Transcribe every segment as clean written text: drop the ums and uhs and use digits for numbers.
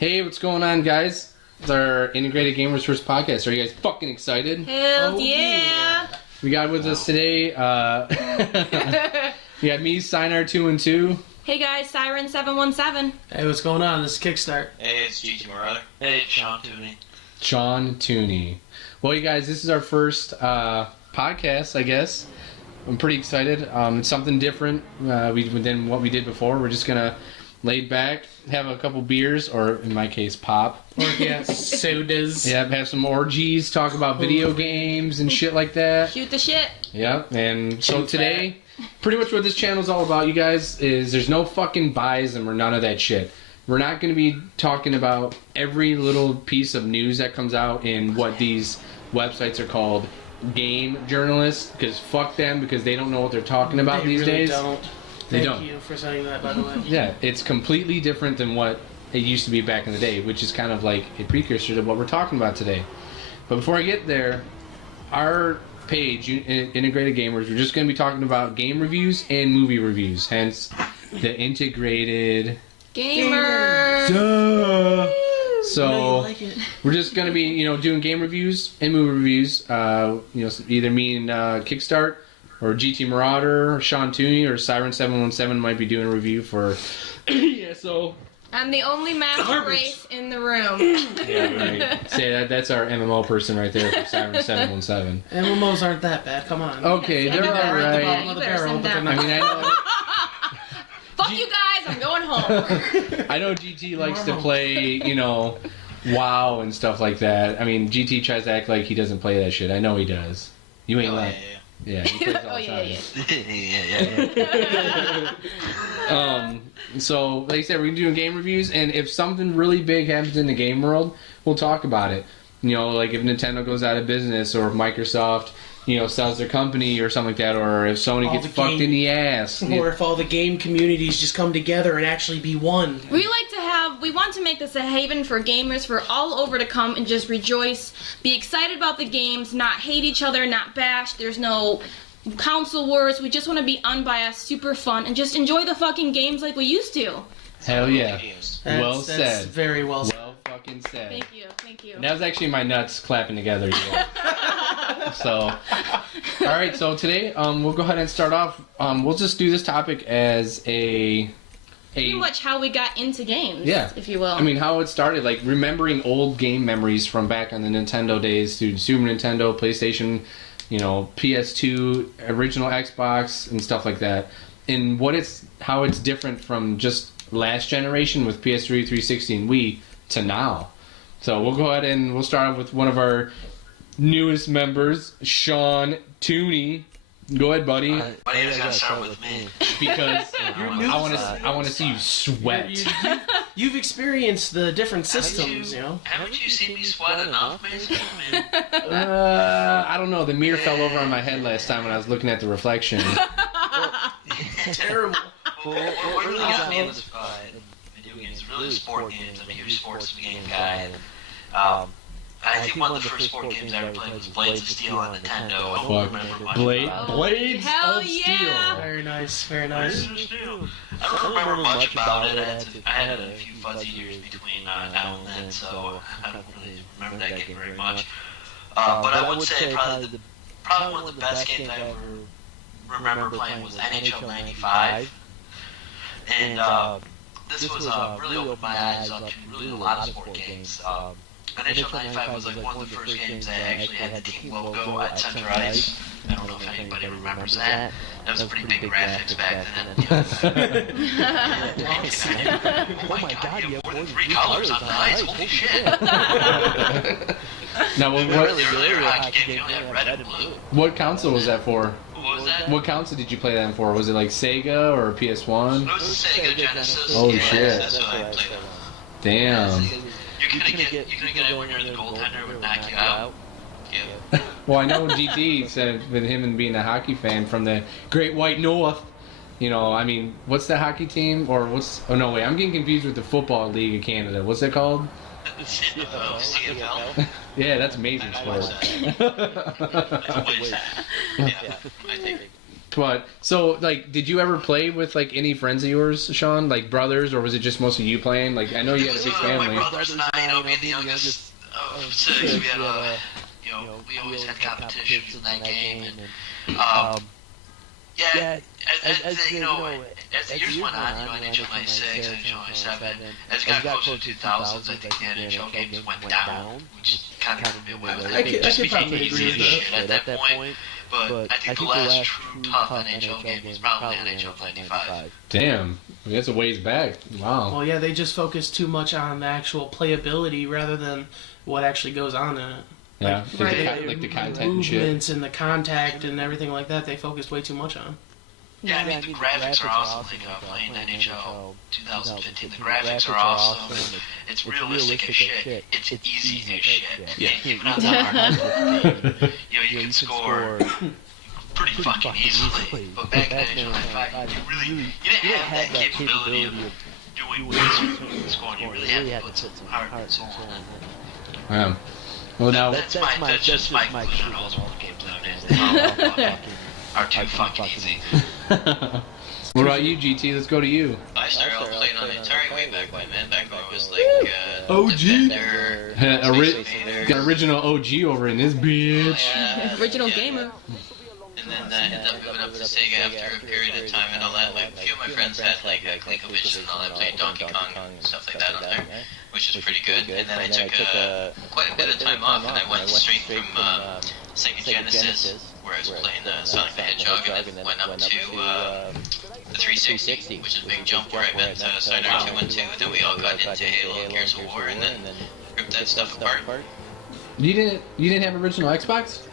Hey, what's going on, guys? It's our Integrated Gamers First podcast. Are you guys fucking excited? Hell yeah! We got with us today, we got me, Sinar212. Hey guys, Siren717. Hey, what's going on? This is Kickstart. Hey, it's GT Marauder. Hey, it's Sean Tooney. Sean Tooney. Well, you guys, this is our first podcast, I guess. I'm pretty excited. It's something different than what we did before. We're just going to lay back, have a couple beers, or in my case, pop. Or, yeah, sodas. Yeah, have some orgies, talk about video games and shit like that. Shoot the shit. Yep, and so today, pretty much what this channel is all about, you guys, is there's no fucking biasm or none of that shit. We're not going to be talking about every little piece of news that comes out in what these websites are called game journalists, because fuck them, because they don't know what they're talking about these really days. Don't. They Thank don't. you for saying that, by the way. Yeah, it's completely different than what it used to be back in the day, which is kind of like a precursor to what we're talking about today. But before I get there, our page, Integrated Gamers, we're just going to be talking about game reviews and movie reviews, hence the Integrated Gamer. Duh. So No, you like it. we're just going to be, doing game reviews and movie reviews. Either me and Kickstart, or GT Marauder, or Sean Tooney, or Siren717 might be doing a review for. Yeah, so. I'm the only master Garbage. race in the room. Yeah, right. Say that. That's our MMO person right there for Siren717. MMOs aren't that bad. Come on. Okay, Yes, they're I They're know. right at the alright. bottom of the You better barrel, send but they're them. I not. mean, Fuck you guys, I'm going home. I know GT likes to play, WoW and stuff like that. I mean, GT tries to act like he doesn't play that shit. I know he does. You ain't Oh, lying. Yeah, he plays all Oh the yeah, time. yeah. So, like I said, we're doing game reviews, and if something really big happens in the game world, we'll talk about it. Like if Nintendo goes out of business, or if Microsoft, sells their company or something like that, or if Sony All gets the fucked game- in the ass. Or if all the game communities just come together and actually be one. We want to make this a haven for gamers for all over to come and just rejoice, be excited about the games, not hate each other, not bash. There's no console wars. We just want to be unbiased, super fun, and just enjoy the fucking games like we used to. Hell yeah. That's, Well that's said. very well said. Well fucking said. Thank you, thank you. And that was actually my nuts clapping together. So, alright, so today we'll go ahead and start off. We'll just do this topic as Pretty much how we got into games, Yeah. if you will. I mean, how it started, like remembering old game memories from back on the Nintendo days to Super Nintendo, PlayStation, PS2, original Xbox, and stuff like that. And how it's different from just last generation with PS3, 360, and Wii to now. So we'll go ahead and we'll start off with one of our newest members, Sean Tooney. Go ahead, buddy, Why do you guys gotta start with me? because You're new I to want to see you sweat. You've experienced the different systems, Haven't you seen me sweat enough, man? I don't know. The mirror fell over on my head last time when I was looking at the reflection. Terrible. What really got me in this video games, really sport games. I'm a huge sports game guy. I think one of the first sport games I ever played was Blades of Steel on Nintendo. I don't remember much about it. Blades Hell of yeah. Steel. Very nice, very nice. Blades of Steel. I don't remember much about it. I had a few fuzzy years between now and then, so I don't really remember that game very much. But I would say probably one of the best games I ever remember playing was NHL '95, and this was really opened my eyes up to really a lot of sport games. NHL '95 was like one of the first games that actually had the team logo at center ice. I don't know if anybody remembers that. That was pretty big graphics back then. Oh my god, you have more than 3 colors on the ice. Holy shit! Now, Earlier hockey games, you only had red and blue. what console was that for? What was that? What console did you play that for? Was it like Sega or PS1? It was a Sega Genesis. Holy yeah, shit. That's what I played on. Damn. You're gonna get it when you're the goaltender would knock you out. Yeah. Well, I know GT said with him and being a hockey fan from the Great White North. I mean, what's the hockey team? Oh no, wait, I'm getting confused with the Football League of Canada. What's it called? CFL. Yeah, that's amazing I watched sport. that. Yeah, I think. But so, like, did you ever play with like any friends of yours, Sean, like brothers, or was it just mostly you playing? Like, I know you had a big My family. brothers and I, being the youngest of 6, we had we always had competitions in that game, and as the years went on, NHL 96, NHL 97, as it got closer to 2000s, I think the NHL games went down, which is kind of a bit weird. I could probably agree with shit at that point. But I think the last true tough NHL game was probably NHL 95. Damn, that's a ways back. Wow. Well, yeah, they just focus too much on the actual playability rather than what actually goes on in it. Yeah, Right. like the content and shit. Movements and the contact and everything like that, they focused way too much on. Yeah, I mean, the graphics are awesome. Like, playing NHL 2015, the graphics are awesome. And it's realistic as shit. It's easy as shit. Yeah. Even on the hard, you can score pretty fucking easily. But back in NHL 95, you didn't have that capability of doing wizard scoring. You really had to put some heart and soul in it. Yeah. Well, now That's just my conclusion on all sports games nowadays. Are too fucking easy. what about you, GT? Let's go to you. I started out playing on the Atari way back when, man. Back when it was like OG. Defender, Got original OG over in this bitch. Original gamer. and then I ended up moving up to Sega after a period of time and all that. Like, a few of my friends had like ColecoVision and all that, playing Donkey Kong and stuff like that on there, which is pretty good. And then I took quite a bit of time off, and I went straight from Sega Genesis, where I was playing Sonic the Hedgehog, and then went up to the 360, which is a big jump where I met Sider 2 and 2. Then we all got into Halo and Gears of War, and then ripped that stuff apart. You didn't have original Xbox?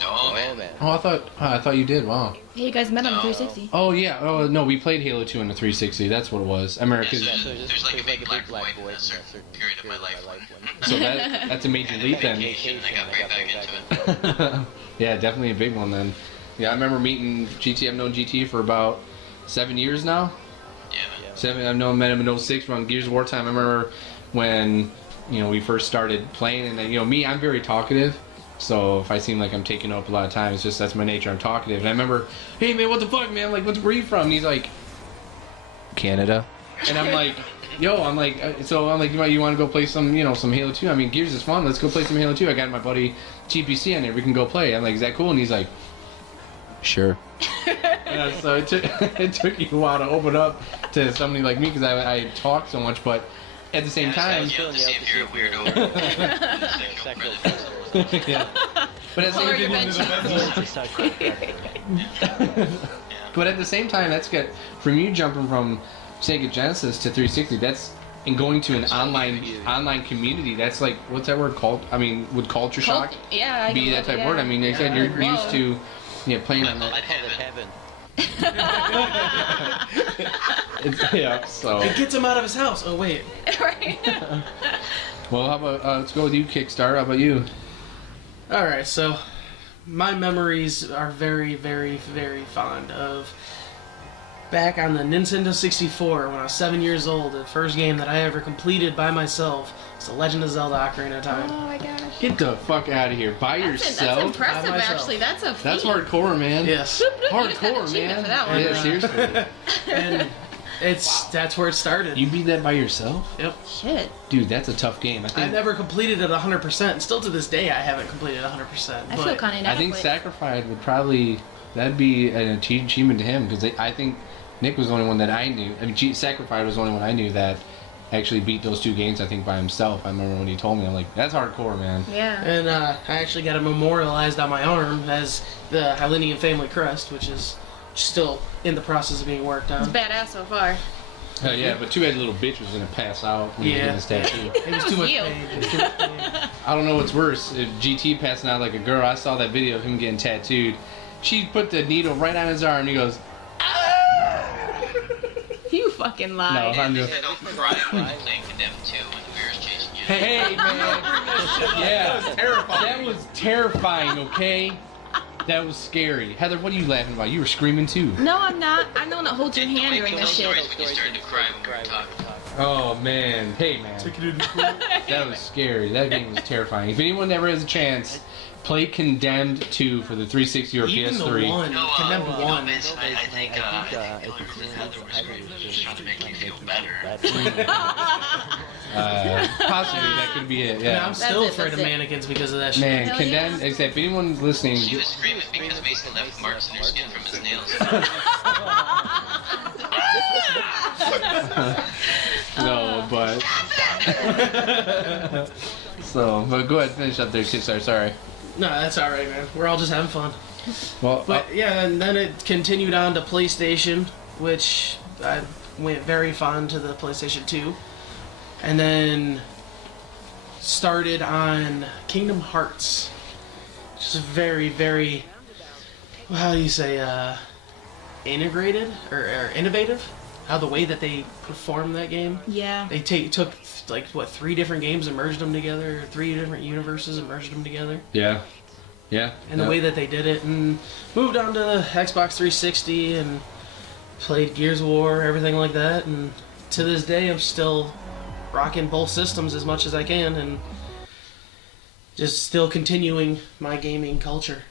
No, man. Oh, I thought you did. Wow. Hey, you guys met on the 360. Oh yeah. Oh no, we played Halo 2 on the 360. That's what it was. I remember Yeah, 'cause- there's like a big black void in a certain period of my life. so that's a major leap then. Vacation, I got right back into it. Yeah, definitely a big one then. Yeah, I remember meeting GT. I've known GT for about 7 years now. Yeah, man. I've met him in 06 around Gears of War time. I remember when we first started playing, and then me, I'm very talkative. So if I seem like I'm taking up a lot of time, it's just that's my nature. I'm talkative, and I remember, hey man, what the fuck, man? Like, where you from? And he's like, Canada, and I'm like, yo, I'm like, you want to go play some Halo 2? I mean, Gears is fun. Let's go play some Halo 2. I got my buddy TPC on there. We can go play. I'm like, is that cool? And he's like, sure. Yeah, so it took you a while to open up to somebody like me because I talk so much, but at the same time. Yeah, to see if you're a weirdo. Yeah. But at the Or same But at the same time, that's good. From you jumping from Sega Genesis to 360, that's and going to an online community. That's like, what's that word called? I mean, would culture shock Yeah, I be that type of word? I mean, they said you're used to playing on that. Heaven. So. It gets him out of his house. Oh wait. Right. Well, how about let's go with you, Kickstarter. How about you? All right, so my memories are very, very, very fond of back on the Nintendo 64 when I was 7 years old. The first game that I ever completed by myself was The Legend of Zelda: Ocarina of Time. Oh my gosh. Get the fuck out of here by That's yourself. impressive, By myself. actually. That's a feat. That's hardcore, man. Yes, You just got an Hardcore, achievement man. for that one. Yeah, seriously. and that's where it started. You beat that by yourself? Yep. Shit. Dude, that's a tough game. I I think never completed it 100%, and still to this day I haven't completed 100%. I But feel kind of I think inadequate. Sacrifice would probably that'd be an achievement to him because I think Nick was the only one that I knew. I mean, Sacrifice was the only one I knew that actually beat those two games. I think by himself. I remember when he told me, I'm like, that's hardcore, man. Yeah. And I actually got it memorialized on my arm as the Hylinian family crest, which is still in the process of being worked It's on. badass so far. Hell yeah, but too bad the little bitch was gonna pass out when he Yeah. did his tattoo. It was too much You. pain. It was too much pain. I don't know what's worse, if GT passing out like a girl. I saw that video of him getting tattooed. She put the needle right on his arm. And he goes, You fucking lied. No, I'm just. I don't cry when playing Condemned 2 when the bear's chasing you. Hey, man. Yeah, that was terrifying. Okay, that was scary. Heather, what are you laughing about? You were screaming too. No, I'm not. I'm the one that holds your Don't hand make during me this tell shit. stories when you started to cry when we were talking. Oh man, hey man, that was scary. That game was terrifying. If anyone ever has a chance, Play Condemned 2 for the 360 or Even the PS3. one, Condemned you know, one. Mason, I think the only reason Heather was great was just trying to make me feel better. Possibly that could be it. And Yeah. I'm still That's it, afraid of that's it. mannequins because of that shit. Man, Hell Condemned. yeah. Except if anyone's listening, She was screaming because Mason left marks in her skin from his nails. no, but but go ahead, finish up there, Kitsar. Sorry. No, that's alright, man. We're all just having fun. Well, But yeah, and then it continued on to PlayStation, which I went very fond to the PlayStation 2. And then started on Kingdom Hearts. Which is very, very, how do you say, integrated or innovative? How the way that they perform that game. Yeah. They took like what 3 different games and merged them together, 3 different universes and merged them together. yeah. And the way that they did it, and moved on to Xbox 360 and played Gears of War, everything like that. And to this day, I'm still rocking both systems as much as I can, and just still continuing my gaming culture.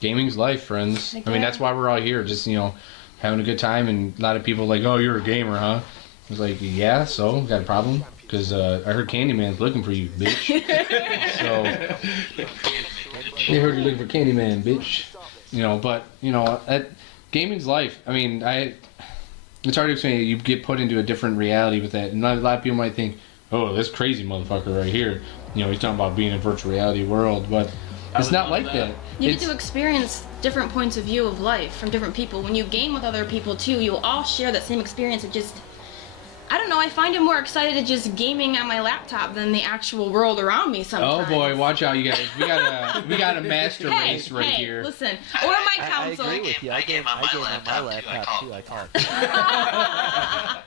Gaming's life, friends. Heck I mean, yeah. that's why we're all here, just having a good time. And a lot of people are like, "Oh, you're a gamer, huh?" I was like, "Yeah, so got a problem?" Because I heard Candyman's looking for you, bitch. So I heard you're looking for Candyman, bitch. But that gaming's life. I mean, it's hard to explain. You get put into a different reality with that, and a lot of people might think, "Oh, this crazy motherfucker right here." He's talking about being in a virtual reality world, but it's would not love like that. that. You It's- get to experience different points of view of life from different people. When you game with other people too, you'll all share that same experience. It just, I don't know, I find it more excited just gaming on my laptop than the actual world around me Oh sometimes. boy, watch out, you guys! We got a master Hey, race right hey, here. listen, or my I council. agree with you. I game on my laptop too. I call it.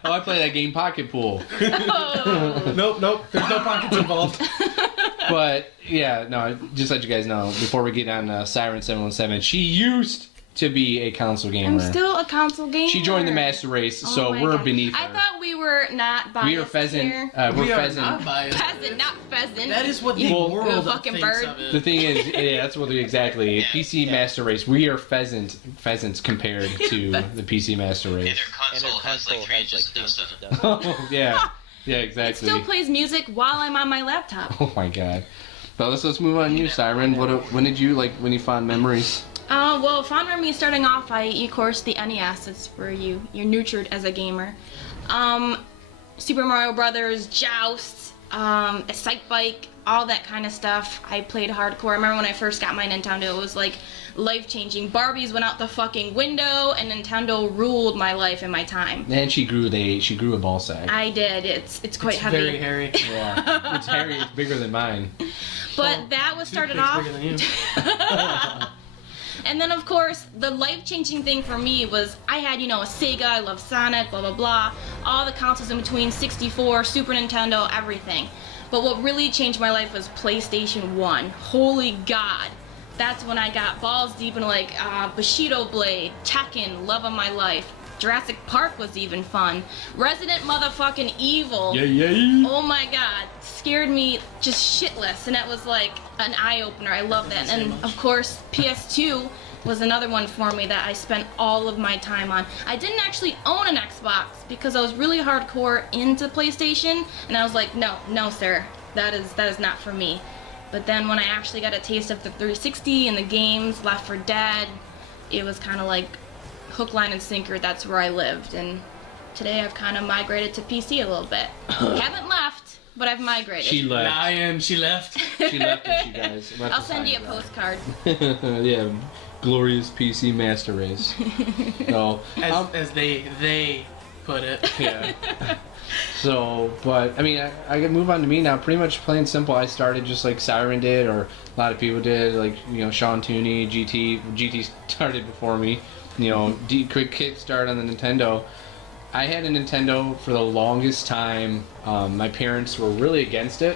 Oh, I play that game Pocket Pool. Oh. Nope. There's no pockets involved. But yeah, no, just let you guys know before we get on Siren 717, she used to be a console gamer. I'm still a console gamer. She joined the master race, Oh so my we're God. beneath I her. thought we were not biased We are pheasant. here. We're We are pheasant. not biased. Peasant, not pheasant. That is what the Well, world a fucking thinks bird. of it. The thing is, yeah, that's what we exactly. PC Master Race. We are pheasants compared to the PC Master And Race. her console has like 3 inches of dust on it. Oh yeah, yeah, It exactly. still plays music while I'm on my laptop. Oh my god. But let's move on to you, Siren. When did you any fond memories? Well, fond memory starting off, of course, the NES. It's where you're nurtured as a gamer. Super Mario Brothers, Joust, Excite Bike, all that kind of stuff. I played hardcore. I remember when I first got my Nintendo, it was like life-changing. Barbies went out the fucking window, and Nintendo ruled my life and my time. And she grew a ball sack. I did. It's quite It's heavy. very hairy. Yeah, it's hairy. It's bigger than mine. But that was started Toothpaste's off. bigger than you. And then, of course, the life-changing thing for me was I had, a Sega, I love Sonic, blah, blah, blah, all the consoles in between, 64, Super Nintendo, everything. But what really changed my life was PlayStation 1. Holy God. That's when I got balls deep in, Bushido Blade, Tekken, love of my life. Jurassic Park was even fun. Resident motherfucking Evil. yeah. Oh my God, scared me just shitless, and that was like an eye-opener. I love that. And of course, PS2 was another one for me that I spent all of my time on. I didn't actually own an Xbox because I was really hardcore into PlayStation, and I was like, no sir, that is not for me. But then when I actually got a taste of the 360 and the games, Left 4 Dead, it was kind of like hook, line, and sinker. That's where I lived, and today I've kind of migrated to PC a little bit. Haven't left, but I've migrated. She left. Lion, she left. She left us, you guys. We'll have I'll to send you a sign postcard. that. Yeah, glorious PC Master Race. So, As they put it. yeah. So, but I mean, I can move on to me now. Pretty much plain and simple. I started just like Siren did, or a lot of people did. Like Sean Tooney, GT started before me. Quick kickstart on the Nintendo. I had a Nintendo for the longest time. My parents were really against it,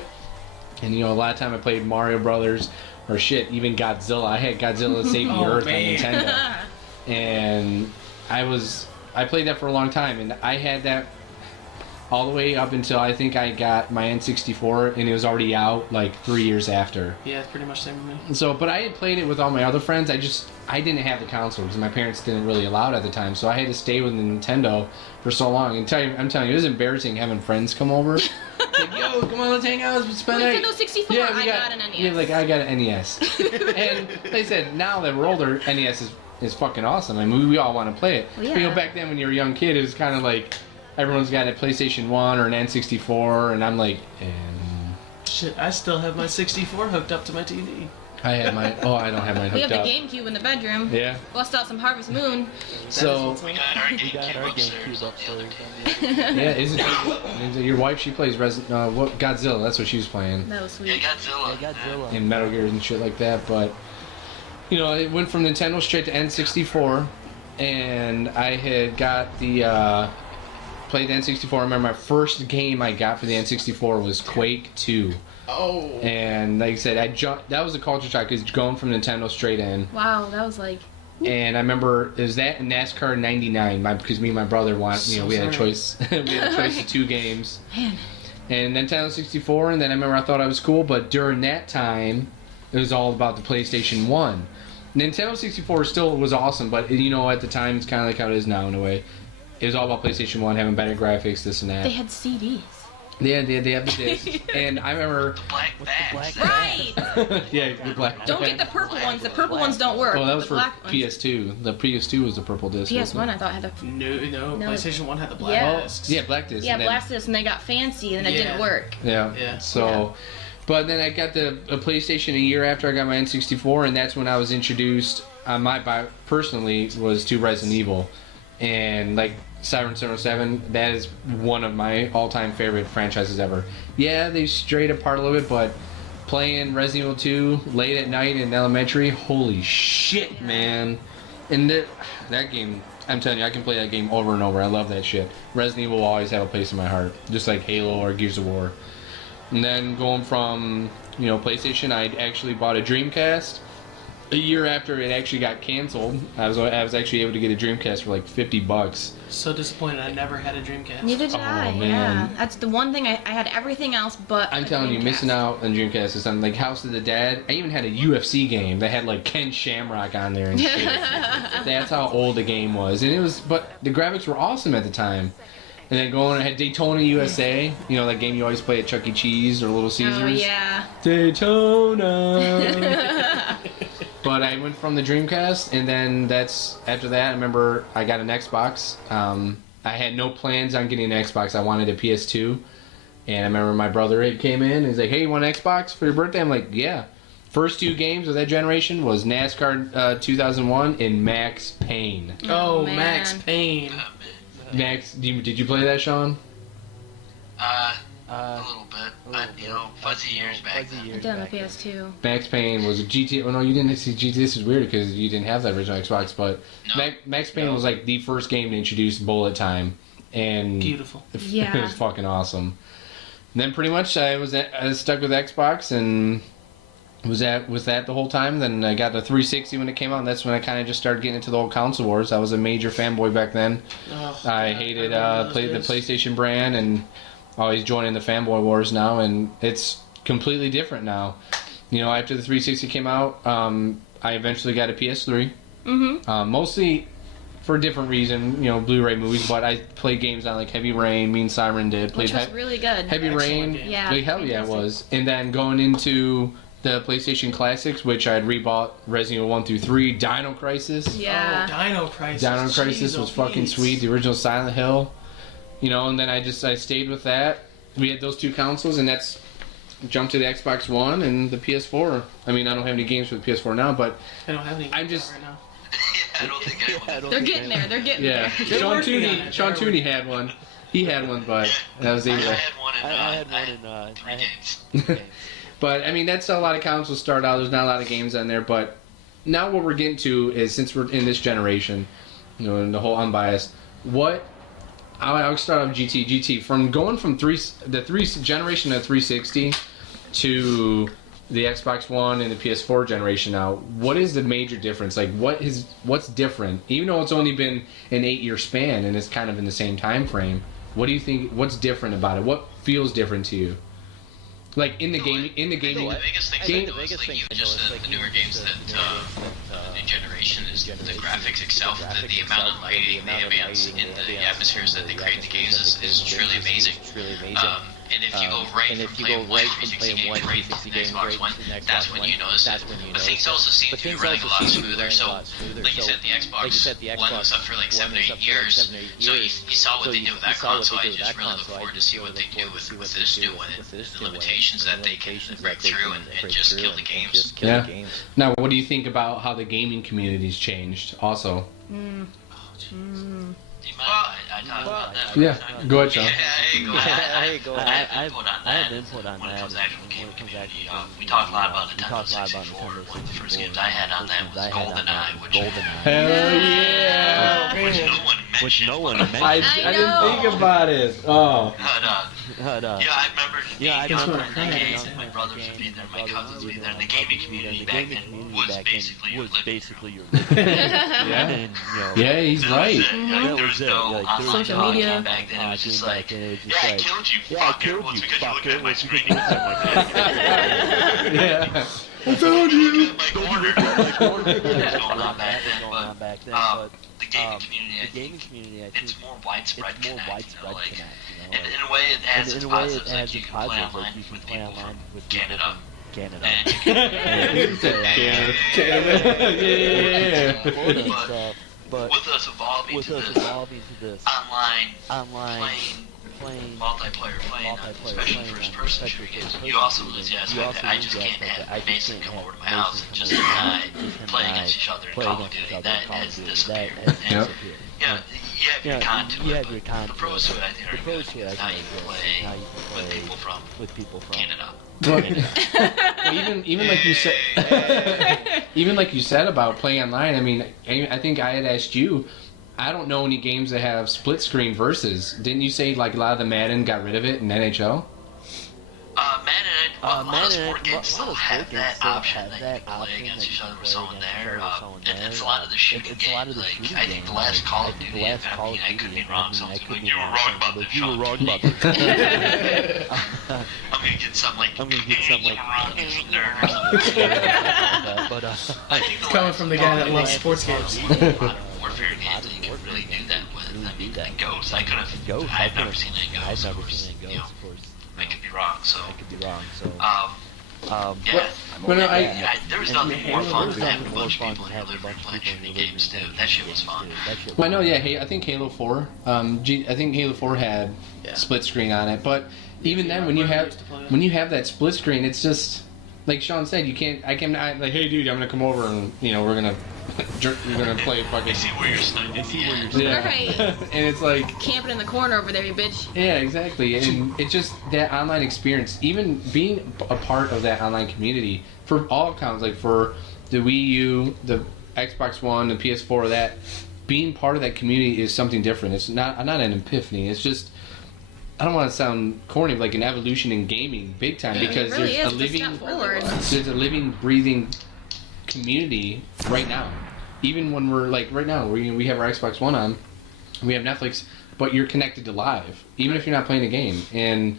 and a lot of time I played Mario Brothers or shit, even Godzilla. I had Godzilla Save the Oh, Earth man. on Nintendo, and I played that for a long time, and I had that. all the way up until I think I got my N64, and it was already out like 3 years after. Yeah, it's pretty much the same with me. So, but I had played it with all my other friends. I didn't have the console because my parents didn't really allow it at the time. So I had to stay with the Nintendo for so long. And I'm telling you, it was embarrassing having friends come over. Like, yo, come on, let's hang out, let's spend it. Nintendo 64. Yeah, I got an NES. Yeah, like I got an NES. And they said now that we're older, NES is fucking awesome. I mean, we all want to play it. Well, yeah. But, you know, back then when you were a young kid, it was kind of like everyone's got a PlayStation 1 or an N64, and I'm like, Shit, I still have my 64 hooked up to my TV. I have mine. Oh, I don't have mine We hooked have the up. GameCube in the bedroom. Yeah. Bust out some Harvest Moon. So, We got our We got our GameCube GameCube upstairs on upstairs. the other. yeah, isn't your wife? She plays Godzilla. That's what she was playing. That was Yeah, sweet. Godzilla. Yeah, Godzilla. In Metal Gear and shit like that. But you know, it went from Nintendo straight to N64, and I had got the played the N64. I remember my first game I got for the N64 was Quake 2. Oh. And like I said, that was a culture shock because going from Nintendo straight in. Wow, that was like. And I remember it was that and NASCAR '99 because me and my brother we had a choice. We had a choice of 2 games. Man. And Nintendo 64, and then I remember I thought I was cool, but during that time, it was all about the PlayStation 1. Nintendo 64 still was awesome, but you know, at the time, it's kind of like how it is now in a way. It was all about PlayStation 1, having better graphics, this and that. They had CDs. They have the discs. And I remember... Black bags. Right! yeah, the black. Don't get the purple ones. The purple ones don't work. Oh, that was the for black ones. PS2. The PS2 was the purple disc. PS1, I thought had the. No, No. PlayStation 1 had the black Yeah. discs. Yeah, black disc. Yeah, and then- black discs, and they got fancy, and it Yeah. didn't work. Yeah. Yeah. So, but then I got a PlayStation a year after I got my N64, and that's when I was introduced. Personally, was to Resident Evil, and like Siren 707. That is one of my all-time favorite franchises ever. Yeah, they strayed apart a little bit, but playing Resident Evil 2 late at night in elementary, holy shit, man! And that game. I'm telling you, I can play that game over and over. I love that shit. Resident Evil will always have a place in my heart, just like Halo or Gears of War. And then going from, you know, PlayStation, I actually bought a Dreamcast. A year after it actually got canceled, I was actually able to get a Dreamcast for like $50. So disappointed I never had a Dreamcast. Neither did Oh, I. man. Yeah, that's the one thing I had everything else but. I'm a telling you, Dreamcast. missing out on Dreamcast is something like House of the Dead. I even had a UFC game that had like Ken Shamrock on there and shit. That's how old the game was, and but the graphics were awesome at the time. And then I had Daytona USA, you know, that game you always play at Chuck E. Cheese or Little Caesars. Oh yeah. Daytona. But I went from the Dreamcast, and then after that, I remember I got an Xbox. I had no plans on getting an Xbox. I wanted a PS2. And I remember my brother came in and he's like, hey, you want an Xbox for your birthday? I'm like, yeah. First 2 games of that generation was NASCAR 2001 and Max Payne. Oh, man. Max Payne. Max, did you play that, Sean? A little bit. Fuzzy years back then. I did on the PS2. Max Payne was a GT. Oh no, you didn't see GT. This is weird because you didn't have the original Xbox. But No. Max Payne was like the first game to introduce bullet time, and Beautiful. it Yeah. was fucking awesome. And then pretty much I was stuck with Xbox and was that the whole time. Then I got the 360 when it came out. And that's when I kind of just started getting into the whole console wars. I was a major fanboy back then. Oh, I God, hated remember the those days. PlayStation brand and always joining the fanboy wars now, and it's completely different now. You know, after the 360 came out, I eventually got a PS3. Mm-hmm. Mostly for a different reason, you know, Blu-ray movies, but I played games on like Heavy Rain, me and Siren did. Played Which was really good. Heavy Excellent Rain, game. Yeah, like, hell yeah it fantastic. was. And then going into the PlayStation Classics, which I had rebought Resident Evil 1 through 3, Dino Crisis. Yeah. Oh, Dino Crisis. Dino Crisis Jeez, was oh, fucking please. sweet. The original Silent Hill, you know, and then I stayed with that. We had those 2 consoles, and that's jumped to the Xbox One and the PS4. I mean, I don't have any games for the PS4 now, but I don't have any. I'm just- right now. I don't think I will. They're getting there. They're getting yeah, there. They're Sean working on Tooney. it. Sean They're Tooney had one. He had one, but that was I able. had one in. I had I one in. 3 games. But I mean, that's how a lot of consoles start out. There's not a lot of games on there, but now what we're getting to is, since we're in this generation, you know, and the whole unbiased, I'll start off GT from going from the generation of 360 to the Xbox One and the PS4 generation now. What is the major difference? Like, what's different? Even though it's only been an 8-year span and it's kind of in the same time frame, What do you think? What's different about it? What feels different to you? Like in the gaming, The biggest thing Game- I know is like even just the newer games that the new generation is the graphics itself, the amount of lighting, the ambience in the atmospheres that they create in the games is truly amazing. And if you go right from playing one 360 game right to the Xbox One, that's when you notice it. But things also seem to be running a lot smoother. So, like you said, the Xbox One was up for like 7 or 8 years. So you saw what they did with that console. I just really look forward to see what they do with this new one and the limitations that they can break through and just kill the games. Yeah. Now, what do you think about how the gaming community's changed? Also. Do you mind if I talk about that? Yeah. Go ahead, Sean. Yeah, hey, go ahead. Hey, go I ahead. have input on I have that. input on When it that. comes to actual gaming When it comes to community, actual we talked a lot about we Nintendo talked a lot about 64. Nintendo One of the first 64. games I had on that was GoldenEye, which Hell yeah! which no one mentioned. I I didn't know. think about it. Oh. Yeah, I remember being I young remember in that being game. young My in that brothers game, would be there, my my cousins would be there. brothers The would gaming be there. community The back gaming then community was back then basically your was living basically room. your living room. Yeah. And, you know, Yeah, he's That was right. it. Like, there was no online Social talking media. back then. It was just like, it was just yeah, I like, killed you, yeah, I fucker. killed Well, it's you, because you looked at fucker. my It's screen. because you looked at my Yeah. I found you. My corner. There's There's going on back then, going on but back then, the gaming community, I the gaming think, community, I think, it's more widespread it's more connect. widespread Like, connect. You know, and like, in a way, it and has its in a way, positives. it Like has you its can play positives. Like online you can with play people online from with people Canada. from Canada. And you can Yeah. But with us evolving with to us this evolving to this online playing multiplayer playing, especially first person shooting games, you also lose the aspect that I just can't have Mason come over to my house and just play against each other in Call of Duty. That has disappeared. Yep. Yeah, you have your con to you it, have your but con the to pros it, to it, I think, the are pros good. to it, I Now think, you are can good. play Now you can with play people from with people from Canada. Well, even like you said, even like you said about playing online. I mean, I think I had asked you. I don't know any games that have split screen versus. Didn't you say like a lot of the Madden got rid of it in NHL? A lot of sport games a lot still of have sport that games still option have that that you can play option against that each you other can with play someone against there. each other with someone And there. it's a lot of the shooting It's a lot of games. the Like, shooting I think the games. last Call of I think Duty, the last I Call mean, of I could Duty, be wrong. I Someone's could like, be you were wrong. wrong about But this, you were Sean. wrong about this. I'm gonna get something like, I'm gonna get something like, you were wrong, you nerd or something. but I think the Coming last from the guy that Call of loves Duty sports games. Modern Warfare games that you can really do that with. I mean, like Ghosts, I could have. Ghost. I've never seen any I've Ghosts. Of never course, seen any you know, Ghosts, of course. I could be wrong. So, I could be wrong. So, yeah. But no, There was nothing more fun than There's having a nothing more bunch of fun people than in your having a living room bunch of playing people in shooting your games too. living room That shit playing was fun. That shit Well, I know, was yeah. I think Halo 4. I think Halo 4 had split screen on it, but even then, when you have that split screen, it's just like Sean said. You can't. I like, hey, dude, I'm gonna come over and we're gonna play fucking. I see where you're sniping. Yeah. Right. And it's like. Camping in the corner over there, you bitch. Yeah, exactly. And it's just that online experience, even being a part of that online community for all accounts, like for the Wii U, the Xbox One, the PS4, that being part of that community is something different. It's not an epiphany. It's just, I don't want to sound corny, but like an evolution in gaming, big time, because It really there's is. It's a step forward. there's a living, breathing community right now. Even when we're like right now, we have our Xbox One on, we have Netflix, but you're connected to live, even if you're not playing a game. And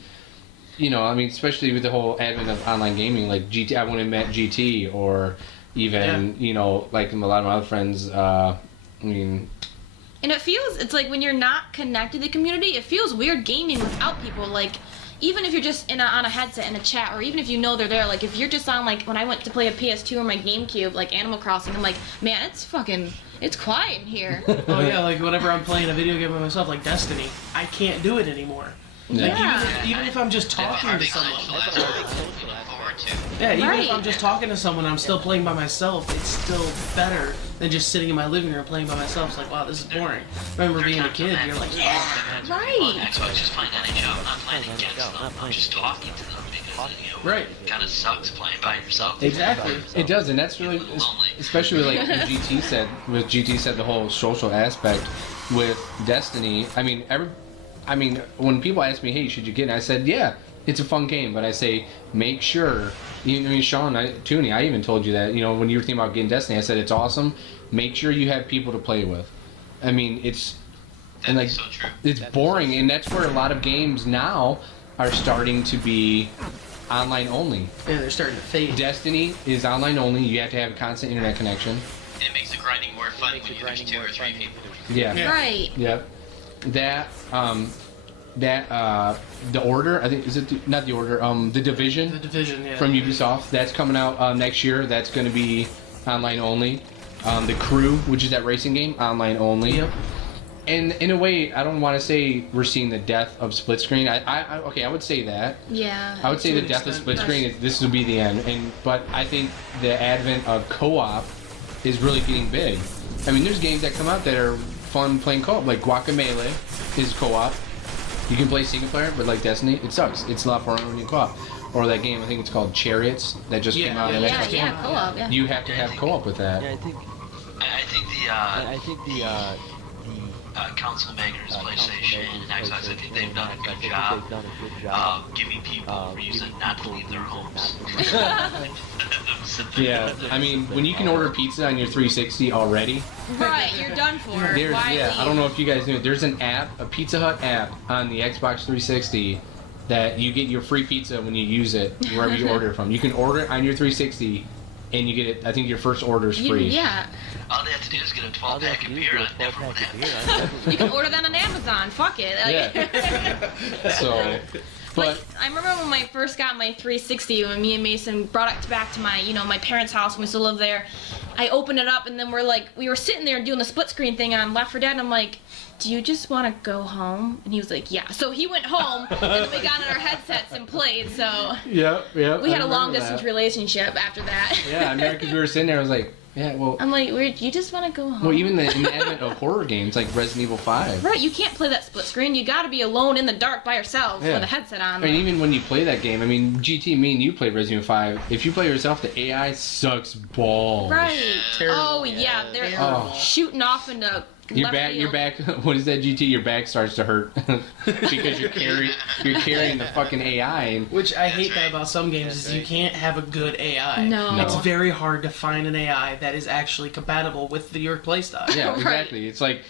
I mean, especially with the whole advent of online gaming, like GT, I wouldn't have met GT, or even like a lot of my other friends. I mean, And it's like when you're not connected to the community, it feels weird gaming without people. Like, even if you're just on a headset in a chat, or even if you know they're there, like if you're just on, like when I went to play a PS2 or my GameCube, like Animal Crossing, I'm like, man, it's quiet in here. Oh yeah, like whenever I'm playing a video game by myself, like Destiny, I can't do it anymore. Like Yeah. even if I'm just talking to someone. to. Yeah, even Right. if I'm just talking to someone, I'm still playing by myself. It's still better than just sitting in my living room playing by myself. It's like, wow, this is boring. Remember being a kid, you're like, yeah. Right. Xbox, just playing NHL. I'm not playing against them. I'm just talking to them because Right. it kind of sucks playing by yourself. Exactly. it does, and that's really, especially like what GT said. With GT said the whole social aspect with Destiny. I mean, when people ask me, hey, should you get it? I said, yeah, it's a fun game, but I say, make sure. Sean, Tooney, I even told you that. When you were thinking about getting Destiny, I said it's awesome. Make sure you have people to play with. I mean, it's And like, so true. it's boring, and that's where a lot of games now are starting to be online only. Yeah, they're starting to fade. Destiny is online only. You have to have a constant internet connection. It makes the grinding more fun when there's 2 or 3 people. Yeah. Yeah. Right. Yep. The Order, I think, is it not the Order? The The Division Division, yeah. from Ubisoft. That's coming out next year. That's going to be online only. The Crew, which is that racing game, online only. Yep. And in a way, I don't want to say we're seeing the death of split screen. I would say that. Yeah. I would say To the an death of extent, split yes. screen is this will be the end. But I think the advent of co-op is really getting big. I mean, there's games that come out that are fun playing co-op, like Guacamelee is co-op. You can play single player, but like Destiny, it sucks. It's a lot more when you co-op. Or that game, I think it's called Chariots, that just came out. Yeah, on Yeah, Xbox. yeah, co-op, yeah. You have to have co-op with that. Yeah, I think I think the console makers, PlayStation and Xbox, I think they've done a good job giving people a reason not to leave their homes. Yeah, I mean, when you can order pizza on your 360 already, Right, you're done for. there's, Why yeah, leave? I don't know if you guys knew, there's an app, a Pizza Hut app on the Xbox 360 that you get your free pizza when you use it wherever you order it from. You can order it on your 360 and you get it, I think your first order is free. Yeah. All they have to do is get a 12-pack of beer on everyone. You can order that on Amazon. Fuck it. Like, Yeah. So, but like, I remember when I first got my 360, when me and Mason brought it back to my, my parents' house when we still lived there. I opened it up and then we were sitting there doing the split screen thing on Left 4 Dead, and I'm like, do you just want to go home? And he was like, yeah. So he went home, and then we got in our headsets and played, so yep. we had I a long remember distance that. relationship after that. Yeah, I remember because we were sitting there, I was like, yeah, well, I'm like, you just want to go home? well, even in the advent of horror games like Resident Evil 5. Right, you can't play that split screen. You got to be alone in the dark by yourself Yeah. with a headset on. And even when you play that game, I mean, GT, me and you played Resident Evil 5. If you play yourself, the AI sucks balls. Right. Terrible. Oh yeah, they're Oh. shooting off into Your left back, field. your back. What is that, GT? Your back starts to hurt because you're carrying the fucking AI. And, Which I hate that about some games is you can't have a good AI. No. It's very hard to find an AI that is actually compatible with your playstyle. yeah, Right. exactly. It's like,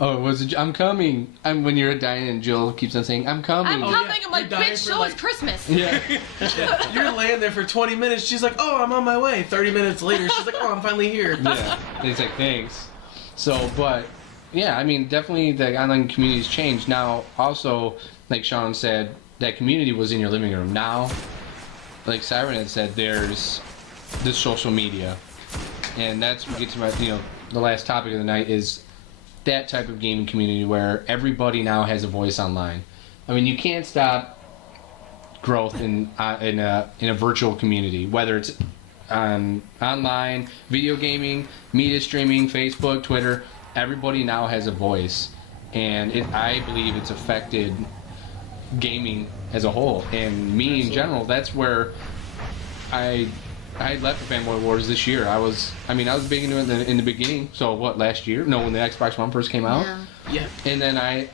I'm coming. When you're dying and Jill keeps on saying, I'm coming. I'm Oh, coming. yeah. I'm like, You're dying bitch, for, so like- it's Christmas. Yeah. You're laying there for 20 minutes. She's like, oh, I'm on my way. 30 minutes later, she's like, oh, I'm finally here. Yeah. And it's like, thanks. So, but, yeah, I mean, definitely the online community's changed. Now, also, like Sean said, that community was in your living room. Now, like Siren had said, there's the social media. And that's what gets to my, the last topic of the night is that type of gaming community where everybody now has a voice online. I mean, you can't stop growth in a virtual community, whether it's online, video gaming, media streaming, Facebook, Twitter. Everybody now has a voice, and I believe it's affected gaming as a whole. And me in general, that's where I left the Fanboy Wars this year. I was big into it in the beginning. So what, last year? No, when the Xbox One first came out. Yeah. Yeah. And then I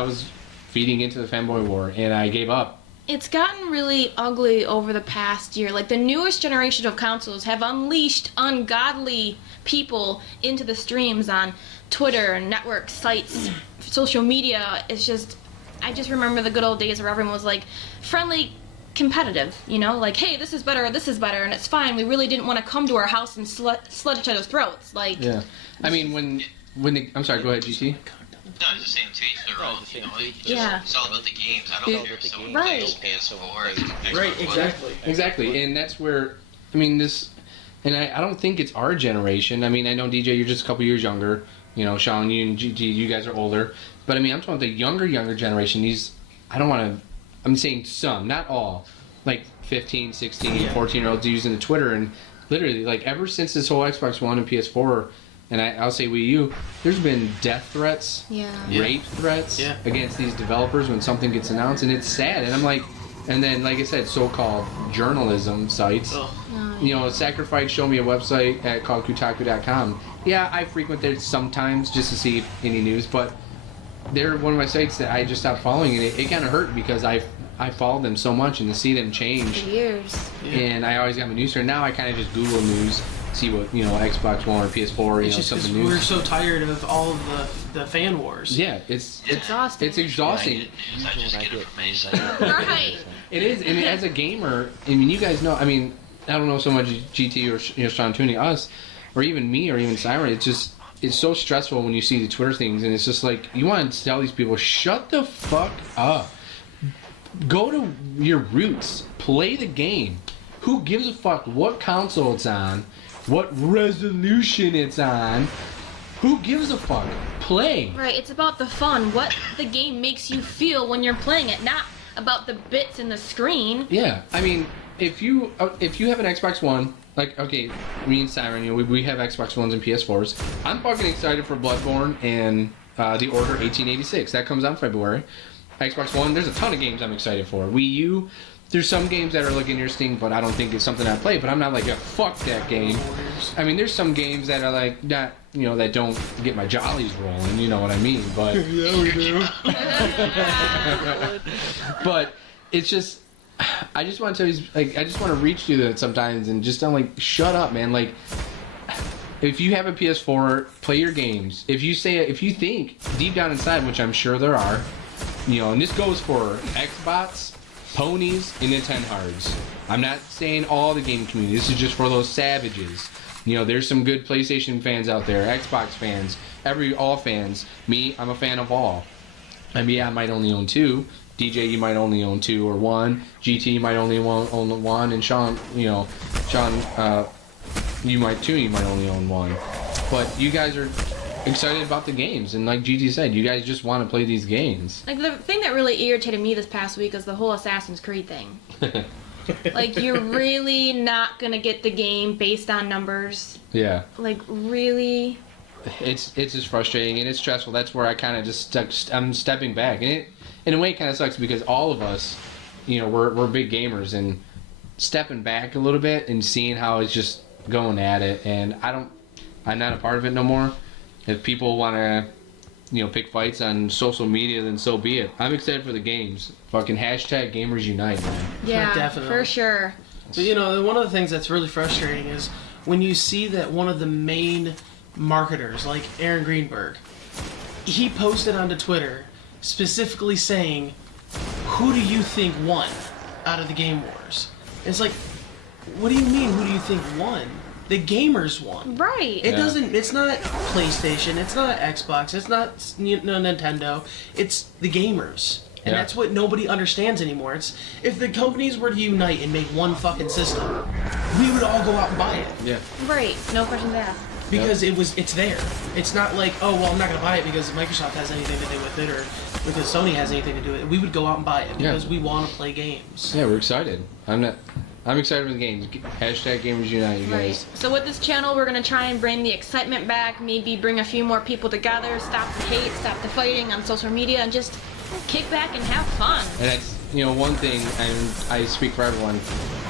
was feeding into the Fanboy War, and I gave up. It's gotten really ugly over the past year. Like, the newest generation of consoles have unleashed ungodly people into the streams on Twitter, network sites, social media. I just remember the good old days where everyone was like friendly, competitive, like, hey, this is better, and it's fine. We really didn't want to come to our house and slut each other's throats. Like, Yeah. I mean, when I'm sorry, go ahead, GT. No, it's the same tweets they're all, Yeah. it's all about the games. I don't care if someone Right. plays PS4, Xbox Right, One. exactly. Exactly, and that's where, I don't think it's our generation. I mean, I know DJ, you're just a couple years younger. Sean, you and GT, you guys are older. But I'm talking about the younger generation. I'm saying some, not all. Like 15, 16, Yeah. 14-year-olds using the Twitter, and literally, like, ever since this whole Xbox One and PS4, and I'll say Wii U, there's been death threats, yeah. rape threats Yeah. against these developers when something gets announced, and it's sad. And I'm like, and then, like I said, so-called journalism sites. Ugh. Sacrifice showed me a website called Kotaku.com. Yeah, I frequent there sometimes just to see any news, but they're one of my sites that I just stopped following, and it kind of hurt because I followed them so much, and to see them change. For years. Yeah. And I always got my news there. Now I kind of just Google news, see what Xbox One or PS4, It's just because something new. we're so tired of all of the fan wars. Yeah, it's Exhausting. It's exhausting. I just get it from Ace. Right. It is, and as a gamer, I mean, you guys know. I mean, I don't know so much GT or Sean Tooney, us, or even me, or even Siren. It's so stressful when you see the Twitter things, and it's just like you want to tell these people, shut the fuck up. Go to your roots. Play the game. Who gives a fuck what console it's on, what resolution it's on? Who gives a fuck? Play. Right, it's about the fun, what the game makes you feel when you're playing it, not about the bits in the screen. Yeah, I mean, if you have an Xbox One, like, okay, me and Siren, we have Xbox Ones and PS4s. I'm fucking excited for Bloodborne and The Order 1886. That comes out in February. Xbox One, there's a ton of games I'm excited for. Wii U, there's some games that are looking interesting, but I don't think it's something I play. But I'm not like, yeah, fuck that game. I mean, there's some games that are like not, that don't get my jollies rolling. You know what I mean? But Yeah, we do. but it's just, I just want to tell you, like, I just want to reach to that sometimes and just tell them, like, shut up, man. Like, if you have a PS4, play your games. If you think deep down inside, which I'm sure there are, and this goes for Xbox, ponies, and Nintendo's. I'm not saying all the game community. This is just for those savages. There's some good PlayStation fans out there, Xbox fans, all fans. Me, I'm a fan of all. I mean, I might only own 2. DJ, you might only own 2 or 1. GT, you might only own 1. And Sean, you might only own 1. But you guys are excited about the games, and like GT said, you guys just want to play these games. Like, the thing that really irritated me this past week is the whole Assassin's Creed thing. Like, you're really not gonna get the game based on numbers. Yeah. Like, really? It's just frustrating and it's stressful. That's where I kind of just I'm stepping back, and in a way it kind of sucks because all of us, we're big gamers, and stepping back a little bit and seeing how it's just going at it, and I'm not a part of it no more. If people want to, pick fights on social media, then so be it. I'm excited for the games. Fucking hashtag Gamers Unite, man. Yeah, Definitely. for sure. But one of the things that's really frustrating is when you see that one of the main marketers, like Aaron Greenberg, he posted onto Twitter specifically saying, who do you think won out of the Game Wars? It's like, what do you mean, who do you think won? The gamers won. Right. It's not PlayStation, it's not Xbox, it's not Nintendo, it's the gamers. And Yeah. that's what nobody understands anymore. It's if the companies were to unite and make one fucking system, we would all go out and buy it. Yeah. Right. No questions asked. Because it's there. It's not like, oh well, I'm not gonna buy it because Microsoft has anything to do with it or because Sony has anything to do with it. We would go out and buy it because we want to play games. Yeah, we're excited. I'm excited for the games. Hashtag Gamers Unite, you Right. guys. So with this channel, we're going to try and bring the excitement back, maybe bring a few more people together, stop the hate, stop the fighting on social media, and just kick back and have fun. And that's, one thing, and I speak for everyone,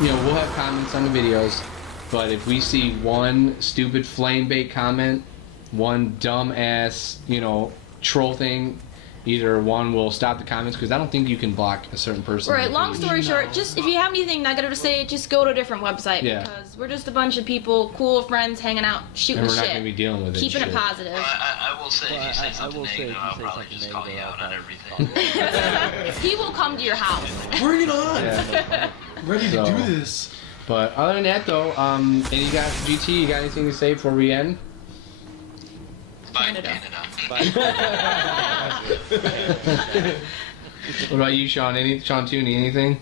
we'll have comments on the videos, but if we see one stupid flame bait comment, one dumb ass, troll thing, either one will stop the comments, because I don't think you can block a certain person. Right, long story short, just if you have anything negative to say, just go to a different website. Yeah. Because we're just a bunch of people, cool friends, hanging out, shooting And we're shit. not going to be dealing with it. Keeping it shit. positive. I will say, if you say I something will say, negative, if you I'll say probably something just call you negative, out I'll on probably- everything. He will come to your house. Bring it on! Yeah. Ready to So- do this. But other than that, though, and you got GT, you got anything to say before we end? Bye, Canada. What about you, Sean? Sean Tooney, anything?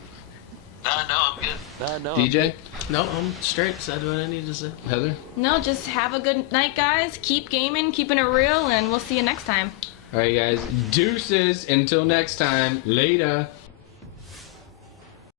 No, I'm good. No. DJ? No, I'm straight. Said what I need to say. Heather? No, just have a good night, guys. Keep gaming, keeping it real, and we'll see you next time. Alright, guys. Deuces. Until next time. Later.